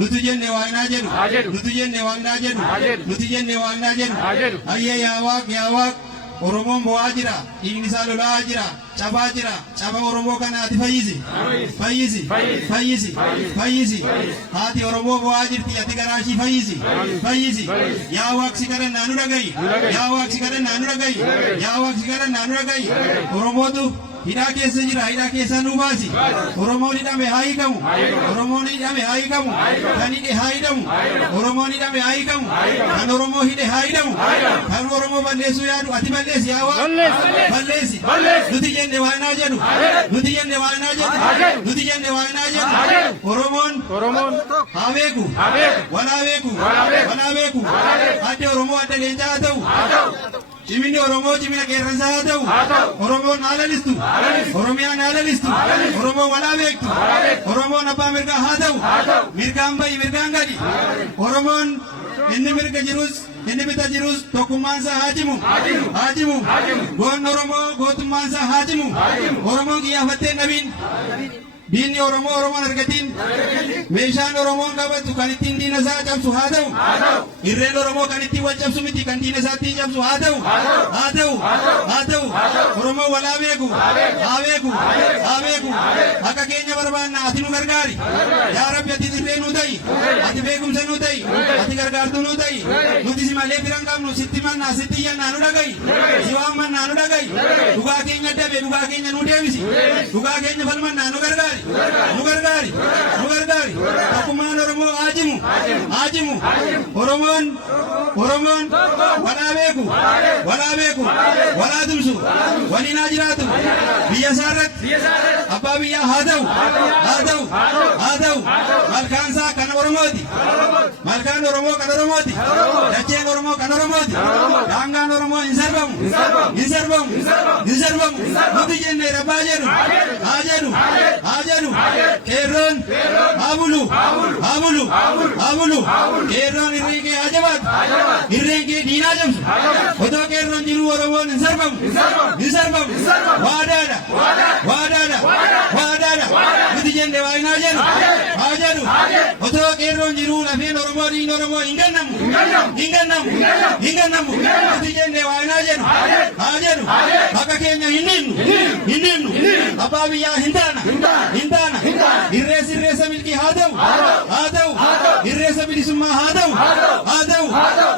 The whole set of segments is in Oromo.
nuti jenne waaqnaa jedhu nuti jenne waaqnaa jedhu nuti jenne waaqnaa jedhu ayyee yaa waaq Oromoon bo'aa jira dhiigni isaa lolaa jira cabaa jira caba Oromoo kanaati fayyisi haati Oromoo bo'aa jirti ati garaashii fayyisi yaa waaqsi kadhannaa nu dhagayi yaa waaqsi kadhannaa nu dhagayi Oromootu hidhaa keessa jira hidhaa keessaa nu baasi Oromoon hidhame haa hiikamu kan hidhe haa hidhamu Oromoon hidhame haa hiikamu kan Oromoo hidhe haa hidhamu kan Oromoo balleessuu yaadu ati balleessi yaa waa balleessi nuti jenne waaqnaa jedhu Oromoon haa beeku walaa beeku adde Oromoo adda leencaa haa ta'u Cimini Oromoo cimina qeerransaa haa ta'u Oromoon haa lalistu Oromiyaan haa lalistu Oromoon walaa beektu Oromoon abbaa mirgaa haa ta'u mirgaan bayi mirgaan gadi Oromoon inni mirga jirus inni bita jirus tokkummaansaa haa cimu goon Oromoo gootummaansaa haa cimu Oromoon qiyyafattee dhabiin diinni Oromoon argatiin meeshaan Oromoon qabatu kan ittiin diina isaa cabsu haa ta'u irreen Oromoo kan ittiin wal cabsu miti kan diina isaa ittiin cabsu haa ta'u Oromoo walaa beeku haa beeku akka keenya barbaanna ati nu gargaari yaa Rabbi ati irree nu ta'i ati beekumsa nu ta'i ati gargaartuu nu ta'i nuti si malee firan qabnu sitti mannaa sitti iyyannaa nu dhagayi si waammannaa nu dhagayi dhugaa keenya dabe dhugaa keenya nu deebisi dhugaa keenya falmannaa nu gargaari tokkummaan Oromoo haa cimu Oromoon walaa beeku walaa tumsu waliin haa jiraatu biyya isaarratti abbaa biyyaa haa ta'u malkaansaa kan Oromooti malkaan Oromoo kan Oromooti dacheen Oromoo kan Oromooti daangaan Oromoo hin sarbamu nuti jenne rabbaa jedhu haa jedhu qeerroon haa bulu qeerroon irreen kee haa jabaatu irreen kee diinaa cabsu otoo qeerroon jiru Oromoon hin sarbamu waadaadha nuti jenne waaqnaa jedhu otoo qeerroon jiru lafeen Oromoo diin Oromoo hin gannamu nuti jenne waaqnaa jedhu akka keenya hin dhiibnu abbaa biyyaa hin taana irreessa milkii haa ta'u irreessa bilisummaa haa ta'u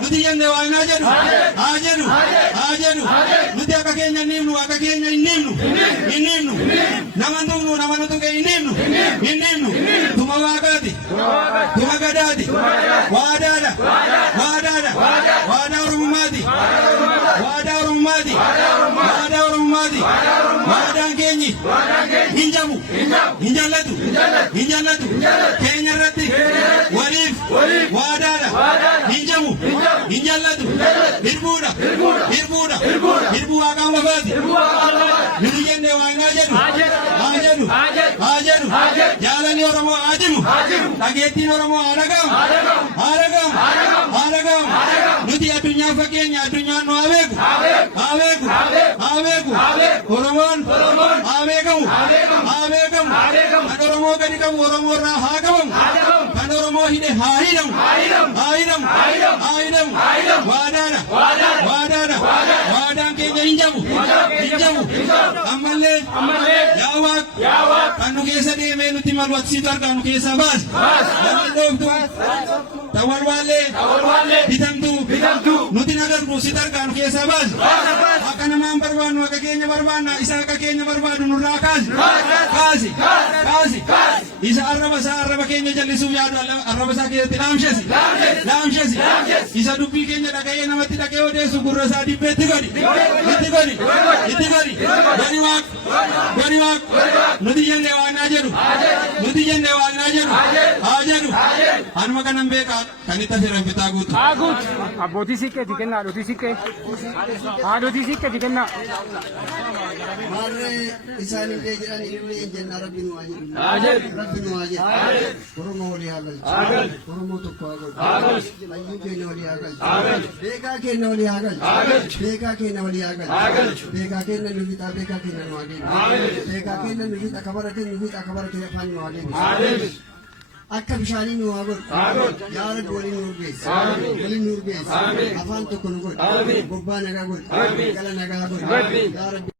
nuti jenne waaqnaa jedhu nuti akka keenya hin dhiibnu nama nu tuqe hin dhiibnu tuma waaqaati tuma gadaati waadaadha waadaa oromummaati waadaan keenyi hin jabu hin jallatu keenya irratti waliif waadaadha hin jabu hin jallatu hirbuu waaqaan lafaati nuti jenne waaqnaa jedhu jaalalli Oromoo haa cimu dhageettiin Oromoo haa dhagahamu nuti addunyaa fakkeenya addunyaan nu haa beeku Oromoon haa beekamu kan Oromoo gadi qabu Oromoo irraa haa qabamu kan Oromoo hidhe haa hidhamu waadaan keenya hin jabu ammallee yaa waaq kan nu keessa deemee nuti malwaksiitu argaa nu keessaa baasi dhooftu tawalwaallee bitamtuu nuti nagarru sit argaa nu keessaa baasi akka namaan barbaannu akka keenya barbaanna isa akka keenya barbaadu nurraa kaasi isa arraba keenya jallisuuf yaadu arraba isaa keessatti laamshesi isa dubbii keenya dhaga'ee namatti dhaga'ee odeessu gurra isaa dibbeetti gadi gadi waaq nuti jenne waaqnaa jedhu haa jedhu anuma kanan beekaa kan itti firan bitaa guutu abbootii siqqeeti kennaa haadhotii siqqeeti kennaa Marre isaanii illee jedhanii illee jenna rabbi nu haa jedhu Oromoo walii haa galchu Oromoo tokko haa galchu hayyuu keenya walii haa galchu beekaa keenya walii haa galchu beekaa keenya walii haa galchu beekaa keenya nu fixaa beekaa keenya nu haa deebisu beekaa keenya nu fixaa kabarate nu fixaa kabarate afaan nu haa deebisu akka bishaanii nu haa godhu yaa rabbi waliin nu urgeessi waliin nu urgeessi afaan tokko nu godhu gubbaa nagaa godhu gala nagaa godhu yaa rabbi